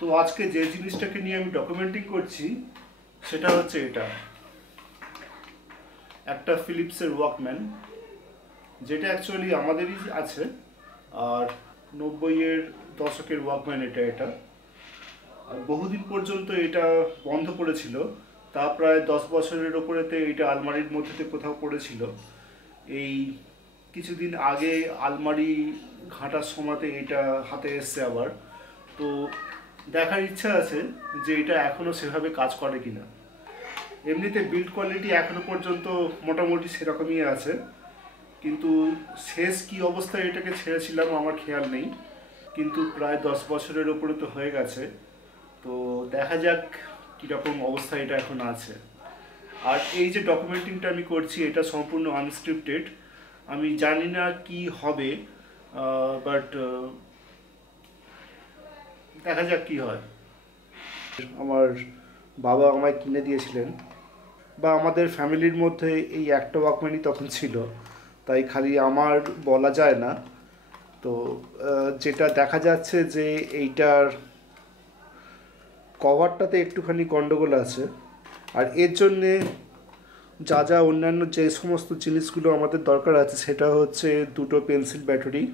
তো আজকে যে জিনিসটাকে নিয়ে আমি ডকুমেন্টিং করছি সেটা হচ্ছে এটা একটা ফিলিপসের ওয়াকম্যান, যেটা অ্যাকচুয়ালি আমাদেরই আছে। আর 90-এর দশকের ওয়াকম্যান এটা। আর বহুদিন পর্যন্ত এটা বন্ধ পড়েছিল, তা প্রায় 10 বছরের ওপরেতে এটা আলমারির মধ্যেতে কোথাও পড়েছিল। এই কিছুদিন আগে আলমারি ঘাঁটার সময়তে এটা হাতে এসছে আবার। তো দেখার ইচ্ছা আছে যে এটা এখনও সেভাবে কাজ করে কিনা। এমনিতে বিল্ড কোয়ালিটি এখনো পর্যন্ত মোটামুটি সেরকমই আছে, কিন্তু শেষ কি অবস্থায় এটাকে ছেড়েছিলাম আমার খেয়াল নেই। কিন্তু প্রায় 10 বছরের ওপরে তো হয়ে গেছে। তো দেখা যাক কীরকম অবস্থায় এটা এখন আছে। আর এই যে ডকুমেন্টিংটা আমি করছি এটা সম্পূর্ণ আনস্ক্রিপ্টেড। আমি জানি না কি হবে, বাট দেখা যাক কি হয়। আমার বাবা আমায় কিনে দিয়েছিলেন, বা আমাদের ফ্যামিলির মধ্যে এই একটা ওয়াকম্যানই তখন ছিল, তাই খালি আমার বলা যায় না। তো যেটা দেখা যাচ্ছে যে এইটার কভারটাতে একটুখানি গন্ডগোল আছে। আর এর জন্যে যা যা অন্যান্য যে সমস্ত জিনিসগুলো আমাদের দরকার আছে সেটা হচ্ছে দুটো পেন্সিল ব্যাটারি,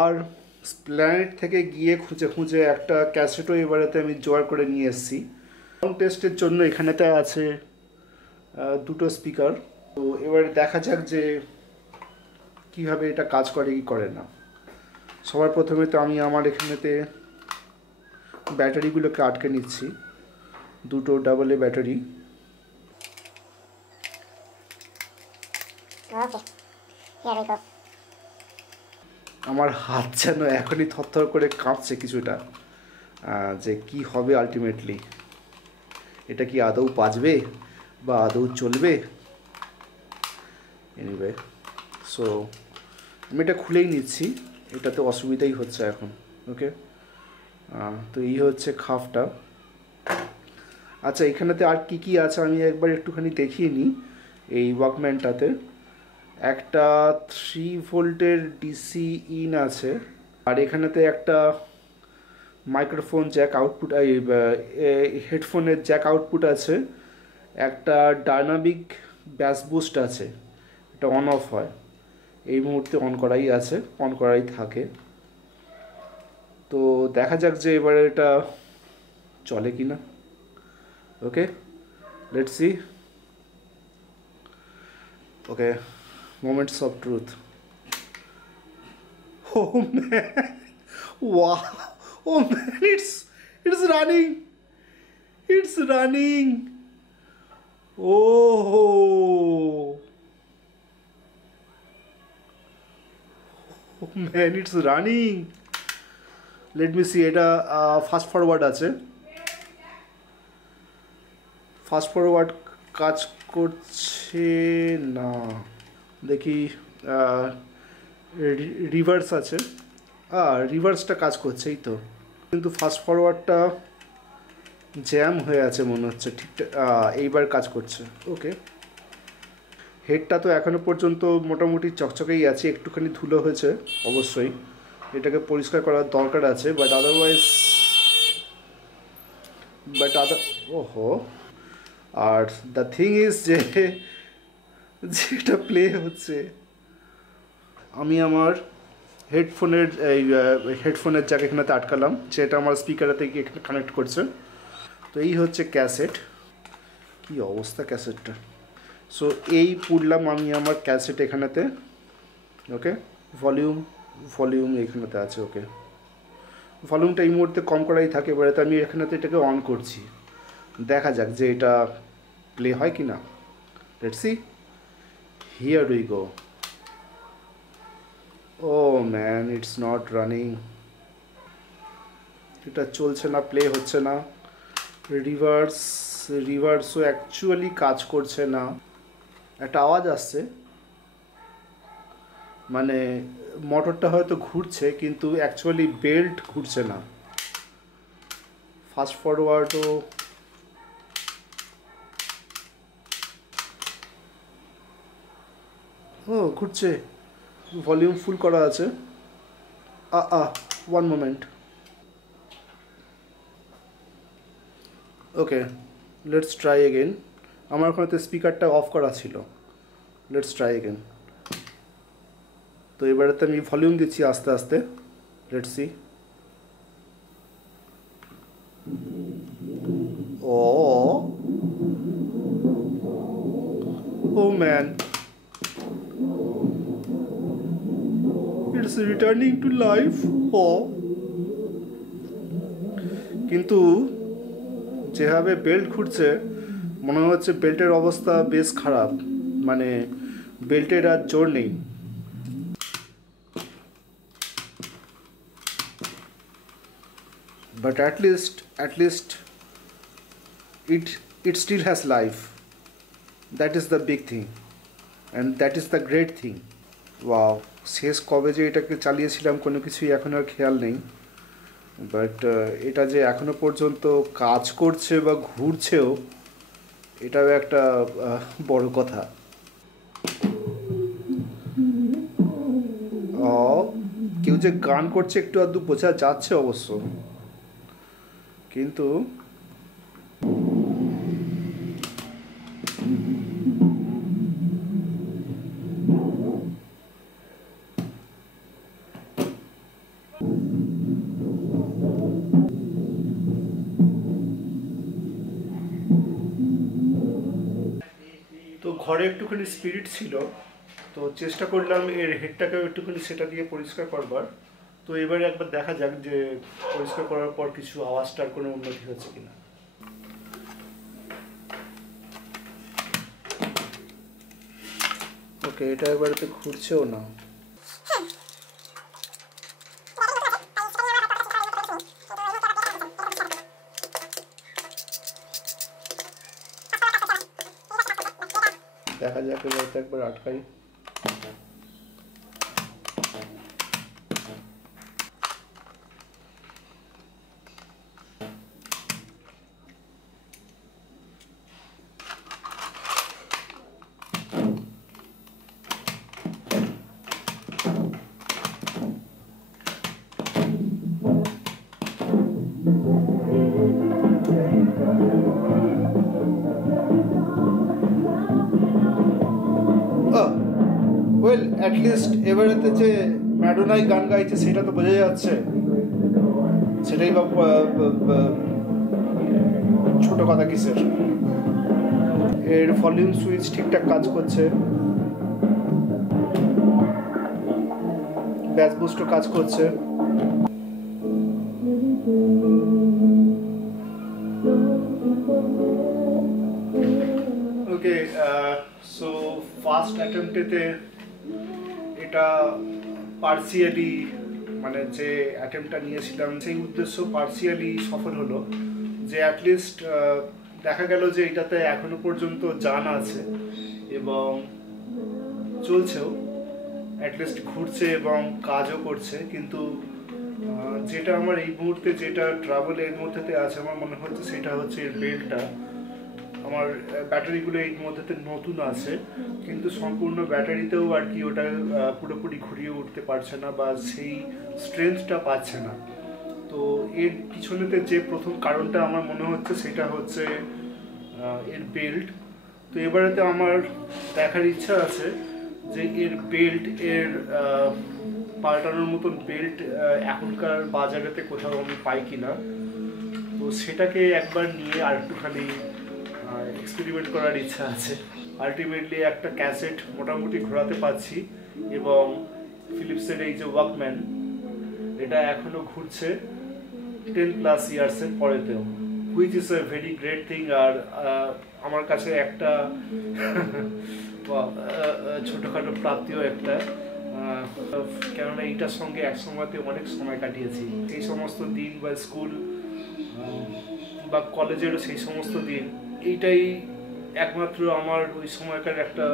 আর প্ল্যানেট থেকে গিয়ে খুঁজে খুঁজে একটা ক্যাসেটও এবারেতে আমি জোগাড় করে নিয়ে এসেছি। সাউন্ড টেস্টের জন্য এখানেতে আছে দুটো স্পিকার। তো এবারে দেখা যাক যে কীভাবে এটা কাজ করে কি করে না। সবার প্রথমে তো আমি আমার এখানেতে ব্যাটারিগুলোকে আটকে নিচ্ছি, দুটো ডাবল এ ব্যাটারি। আমার হাত যেন এখনই থরথর করে কাঁপছে কিছুটা, যে কি হবে আলটিমেটলি। এটা কি আদৌ বাজবে বা আদৌ চলবে? এনিওয়ে, সো আমি এটা খুলেই নিচ্ছি, এটাতে অসুবিধাই হচ্ছে এখন। ওকে, তো এই হচ্ছে খাফটা। আচ্ছা, এখানেতে আর কি কি আছে আমি একবার একটুখানি দেখিয়ে নিই। এই ওয়াকম্যানটাতে একটা 3 ভোল্টের ডিসি ইন আছে, আর এখানেতে একটা মাইক্রোফোন জ্যাক আউটপুট, হেডফোনের জ্যাক আউটপুট আছে, একটা ডায়নামিক ব্যাস বুস্ট আছে, এটা অন অফ হয়। এই মুহূর্তে অন করাই আছে, অন করাই থাকে। তো দেখা যাক যে এবারে এটা চলে কি না। Okay, let's see. Okay, moments of truth. Oh man, wow, oh man, it's running, it's running. Oh, oh man, it's running. Let me see, এটা ফাস্ট ফরওয়ার্ড আছে, ফাস্ট ফরওয়ার্ড কাজ করছে না। দেখি, রিভার্স আছে, রিভার্সটা কাজ করছে, এই তো। কিন্তু ফাস্ট ফরওয়ার্ডটা জ্যাম হয়ে আছে মনে হচ্ছে। ঠিকঠাক এইবার কাজ করছে। ওকে, হেডটা তো এখনও পর্যন্ত মোটামুটি চকচকেই আছে, একটুখানি ধুলো হয়েছে অবশ্যই, এটাকে পরিষ্কার করার দরকার আছে। বাট আদারওয়াইজ ওহো। আর দ্য থিং ইজ যে যেটা প্লে হচ্ছে, আমি আমার হেডফোনের জ্যাক এখানেতে আটকালাম, যেটা আমার স্পিকারেতে গিয়ে এখানে কানেক্ট করছে। তো এই হচ্ছে ক্যাসেট, কি অবস্থা ক্যাসেটটা। সো এই পুড়লাম আমি আমার ক্যাসেট এখানেতে। ওকে, ভলিউম এখানেতে আছে। ওকে, ভলিউমটা এই মুহূর্তে কম করাই থাকে। এবারে তো আমি এখানেতে এটাকে অন করছি, দেখা যাক যে এটা প্লে হয় কি না। Let's see, here we go. Oh man, it's not running, এটা চলছে না, প্লে হচ্ছে না। রিভার্সও অ্যাকচুয়ালি কাজ করছে না। একটা আওয়াজ আসছে, মানে মোটরটা হয়তো ঘুরছে কিন্তু অ্যাকচুয়ালি বেল্ট ঘুরছে না। ফাস্ট ফরওয়ার্ডও ঘুরছে, ভলিউম ফুল করা আছে। One moment, okay, let's try again. আমার ওখানে তো স্পিকারটা অফ করা ছিল। Let's try again. তো এবারেতে আমি ভলিউম দিচ্ছি আস্তে আস্তে। Let's see. Oh oh man, it's returning to life. ও কিন্তু যেভাবে বেল্ট ঘুরছে মনে হচ্ছে বেল্টের অবস্থা বেশ খারাপ, মানে বেল্টের আর জোর নেই। But at least it still has life. That is the big thing and that is the great thing. Wow, শেষ কবে যে এটাকে চালিয়েছিলাম কোনো কিছুই এখন আর খেয়াল নেই। বাট এটা যে এখনো পর্যন্ত কাজ করছে বা ঘুরছেও, এটাও একটা বড় কথা। কেউ যে গান করছে একটু আধটু বোঝা যাচ্ছে অবশ্য, কিন্তু তো ঘরে একটুখানি স্পিরিট ছিল, তো চেষ্টা করলাম এর হেডটাকেও একটুখানি সেটা দিয়ে পরিষ্কার করবার। তো এবারে একবার দেখা যাক যে পরিষ্কার করার পর কিছু আওয়াজটার কোনো উন্নতি হচ্ছে কিনা। ওকে, এটা এবারেতে ঘুরছেও না। দেখা যাক এবারে একবার আটকাই। ওয়েল, অ্যাটলিস্ট এবারেতে যে ম্যাডোনাই গান গাইছে সেটা তো বোঝা যাচ্ছে, সেটাই বা ছোট কথা কিসের। এর ভলিউম সুইচ ঠিকঠাক কাজ করছে, ব্যাস বুস্টও কাজ করছে। ওকে, সো ফার্স্ট অ্যাটেম্পটেতে এটা পার্সিয়ালি, মানে যে অ্যাটেম্পটটা নিয়েছিলাম সেই উদ্দেশ্য পার্সিয়ালি সফল হলো, যে অ্যাটলিস্ট দেখা গেল যে এটাতে এখনো পর্যন্ত জান আছে এবং চলছেও, অ্যাটলিস্ট ঘুরছে এবং কাজও করছে। কিন্তু যেটা আমার এই মুহূর্তে যেটা ট্রাভেল এর মধ্যেতে আছে আমার মনে হচ্ছে সেটা হচ্ছে এর বেল্টটা। আমার ব্যাটারিগুলো এই মধ্যেতে নতুন আছে, কিন্তু সম্পূর্ণ ব্যাটারিতেও আর কি ওটা পুরোপুরি ঘুরিয়ে উঠতে পারছে না বা সেই স্ট্রেংথটা পাচ্ছে না। তো এর পিছনেতে যে প্রথম কারণটা আমার মনে হচ্ছে সেটা হচ্ছে এর বেল্ট। তো এবারেতে আমার দেখার ইচ্ছা আছে যে এর বেল্ট, এর পাল্টানোর মতন বেল্ট এখনকার বাজারেতে কোথাও আমি পাই কিনা। তো সেটাকে একবার নিয়ে আর একটুখানি এক্সপেরিমেন্ট করার ইচ্ছা আছে। আলটিমেটলি একটা ক্যাসেট মোটামুটি ঘোরাতে পারছি এবং ফিলিপসের এই যে ওয়াকম্যান, এটা এখনো ঘুরছে 10+ ইয়ার্সের পরেতেও, which is a very great thing. আর আমার কাছে একটা ছোটোখাটো প্রাপ্তিও একটা, কেননা এইটার সঙ্গে এক সময়তে অনেক সময় কাটিয়েছি। সেই সমস্ত দিন বা স্কুল বা কলেজেরও সেই সমস্ত দিন, এইটাই একমাত্র আমার ওই সময়কার একটা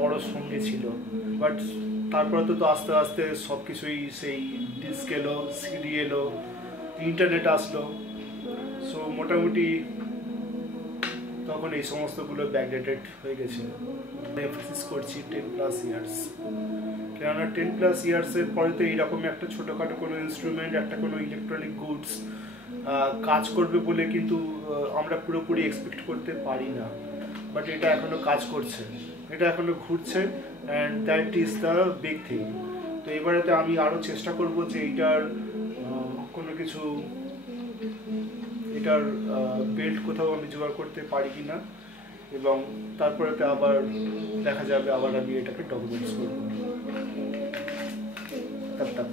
বড় সঙ্গী ছিল। বাট তারপরে তো আস্তে আস্তে সব কিছুই, সেই ডিস্ক এলো, সিডি এলো, ইন্টারনেট আসলো, সো মোটামুটি তখন এই সমস্তগুলো ব্যাকডেটেড হয়ে গেছে। এমফেসিস করছি 10+ ইয়ার্স, কেননা 10+ ইয়ার্সের পরে তো এইরকম একটা ছোটোখাটো কোনো ইনস্ট্রুমেন্ট, একটা কোনো ইলেকট্রনিক গুডস কাজ করবে বলে কিন্তু আমরা পুরোপুরি এক্সপেক্ট করতে পারি না, বাট এটা এখনো কাজ করছে, এটা এখনো ঘুরছে, and that is the big thing. তো এবারেতে আমি আরও চেষ্টা করব যে এটার কোনো কিছু, এটার বেল্ট কোথাও আমি জোগাড় করতে পারি কি না, এবং তারপরেতে আবার দেখা যাবে, আবার আমি এটাকে ডকুমেন্টস করবো। তব তক